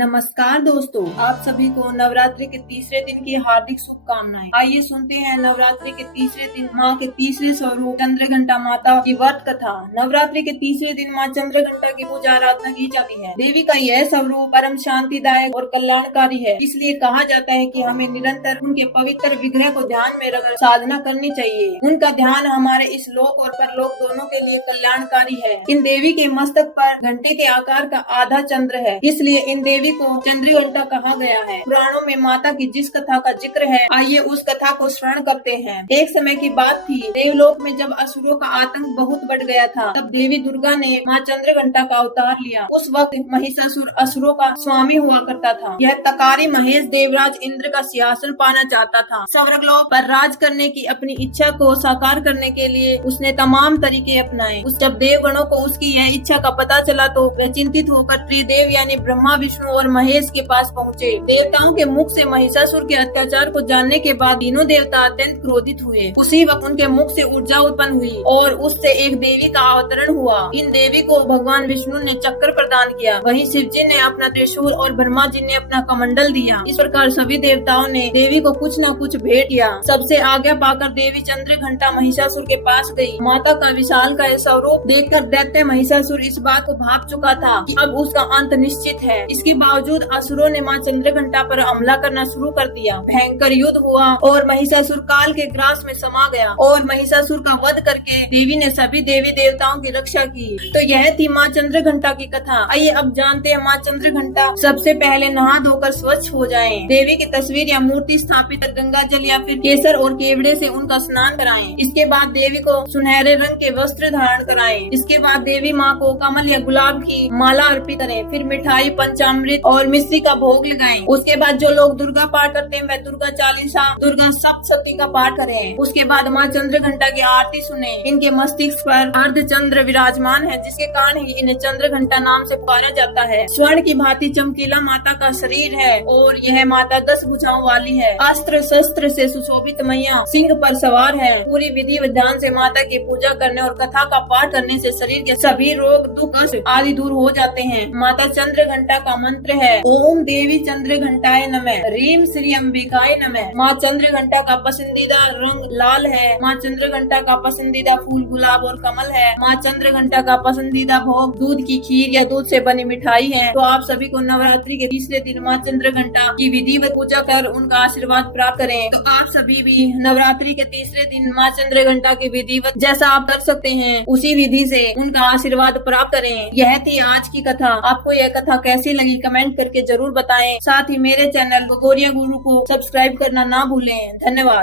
नमस्कार दोस्तों, आप सभी को नवरात्रि के तीसरे दिन की हार्दिक शुभकामनाएं। आइए सुनते हैं नवरात्रि के तीसरे दिन माँ के तीसरे स्वरूप चंद्रघंटा माता की व्रत कथा। नवरात्रि के तीसरे दिन माँ चंद्रघंटा की पूजा आराधना की जाती है। देवी का यह स्वरूप परम शांतिदायक और कल्याणकारी है, इसलिए कहा जाता है कि हमें निरंतर उनके पवित्र विग्रह को ध्यान में रखकर साधना करनी चाहिए। उनका ध्यान हमारे इस लोक और परलोक दोनों के लिए कल्याणकारी है। इन देवी के मस्तक पर घंटे के आकार का आधा चंद्र है, इसलिए इन देवी को चंद्रघंटा कहा गया है। पुराणों में माता की जिस कथा का जिक्र है, आइए उस कथा को श्रवण करते हैं। एक समय की बात थी, देवलोक में जब असुरों का आतंक बहुत बढ़ गया था, तब देवी दुर्गा ने माँ चंद्रघंटा का अवतार लिया। उस वक्त महिषासुर असुरों का स्वामी हुआ करता था। यह तकारी महेश देवराज इंद्र का सिंहासन पाना चाहता था। स्वर्गलोक पर राज करने की अपनी इच्छा को साकार करने के लिए उसने तमाम तरीके अपनाए। जब देवगणों को उसकी यह इच्छा का पता चला तो वह चिंतित होकर त्रिदेव यानी ब्रह्मा, विष्णु और महेश के पास पहुँचे। देवताओं के मुख से महिषासुर के अत्याचार को जानने के बाद तीनों देवता अत्यंत क्रोधित हुए। उसी वक्त उनके मुख से ऊर्जा उत्पन्न हुई और उससे एक देवी का अवतरण हुआ। इन देवी को भगवान विष्णु ने चक्र प्रदान किया, वहीं शिव जी ने अपना त्रिशूल और ब्रह्मा जी ने अपना कमंडल दिया। इस प्रकार सभी देवताओं ने देवी को कुछ न कुछ भेंट किया। सबसे आज्ञा पाकर देवी चंद्रघंटा महिषासुर के पास गई। माता का विशाल का स्वरूप देखकर दैत्य महिषासुर इस बात को भाप चुका था कि अब उसका अंत निश्चित है। इसके बावजूद असुरों ने माँ चंद्रघंटा पर हमला करना शुरू कर दिया। भयंकर युद्ध हुआ और महिषासुर काल के ग्रास में समा गया और महिषासुर का वध करके देवी ने सभी देवी देवताओं की रक्षा की। तो यह थी माँ चंद्रघंटा की कथा। आइए अब जानते हैं माँ चंद्रघंटा सबसे पहले नहा धोकर स्वच्छ हो जाएं। देवी की तस्वीर या मूर्ति स्थापित कर गंगा जल या फिर केसर और केवड़े से उनका स्नान कराएं। इसके बाद देवी को सुनहरे रंग के वस्त्र धारण कराएं। इसके बाद देवी माँ को कमल या गुलाब की माला अर्पित करें। फिर मिठाई, पंचामृत और मिश्री का भोग लगाएं। उसके बाद जो लोग दुर्गा पाठ करते हैं वह दुर्गा चालीसा, दुर्गा सप्तशती का पाठ करें। उसके बाद माँ चंद्रघंटा की आरती सुने। इनके मस्तिष्क पर अर्धचंद्र विराजमान है, जिसके कारण ही इन्हें चंद्रघंटा नाम से पुकारा जाता है। स्वर्ण की भांति चमकीला माता का शरीर है और यह माता 10 भुजाओं वाली है। अस्त्र शस्त्र से सुशोभित मैया सिंह पर सवार है। पूरी विधि विधान से माता की पूजा करने और कथा का पाठ करने से शरीर के सभी रोग, दुख, कष्ट आदि दूर हो जाते हैं। माता चंद्रघंटा का मंत्र है ओम देवी चंद्रघंटाय नमः, रीम श्री अंबिकाय नमः। माँ चंद्रघंटा का पसंदीदा रंग लाल है। माँ चंद्रघंटा का पसंदीदा फूल गुलाब और कमल है। माँ चंद्रघंटा का पसंदीदा भोग दूध की खीर या दूध से बनी मिठाई है। तो आप सभी को नवरात्रि के तीसरे दिन माँ चंद्रघंटा की विधिवत पूजा कर उनका आशीर्वाद प्राप्त करें। तो आप सभी भी नवरात्रि के तीसरे दिन माँ चंद्रघंटा की विधिवत जैसा आप कर सकते हैं उसी विधि से उनका आशीर्वाद प्राप्त करें। यह थी आज की कथा। आपको यह कथा कैसी लगी कमेंट करके जरूर बताएं। साथ ही मेरे चैनल गोगोरिया गुरु को सब्सक्राइब करना ना भूलें। धन्यवाद।